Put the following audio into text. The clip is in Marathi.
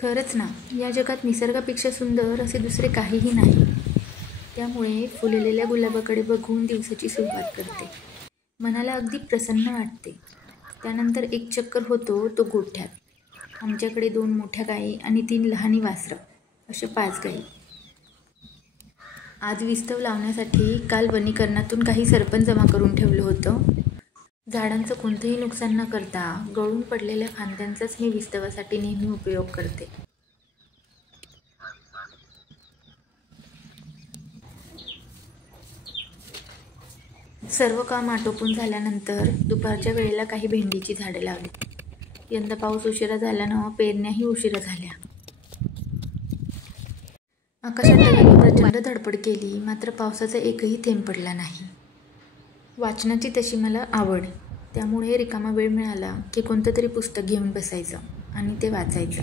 खरंच ना, या जगात निसर्गापेक्षा सुंदर असे दुसरे काहीही नाही. त्यामुळे फुललेल्या गुलाबाकडे बघून दिवसाची सुरुवात करते. मनाला अगदी प्रसन्न वाटते. त्यानंतर एक चक्कर होतो तो गोठ्यात. आमच्याकडे 2 मोठ्या गायी आणि 3 लहानी वासरं, असे 5 गायी. आज विस्तव लावण्यासाठी काल वनीकरणातून काही सरपण जमा करून ठेवलं होतं. झाडांचं कोणतंही नुकसान न करता गळून पडलेल्या फांद्यांचाच मी विस्तवासाठी नेहमी उपयोग करते. सर्व काम आटोपून झाल्यानंतर दुपारच्या वेळेला काही भेंडीची झाडे लावली. यंदा पाऊस उशिरा झाल्यानं पेरण्याही उशिरा झाल्या. आकाशात ढगांनी प्रचंड धडपड केली, मात्र पावसाचा एकही थेंब पडला नाही. वाचनाची तशी मला आवड, त्यामुळे रिकामा वेळ मिळाला की कोणतं तरी पुस्तक घेऊन बसायचं आणि ते वाचायचं.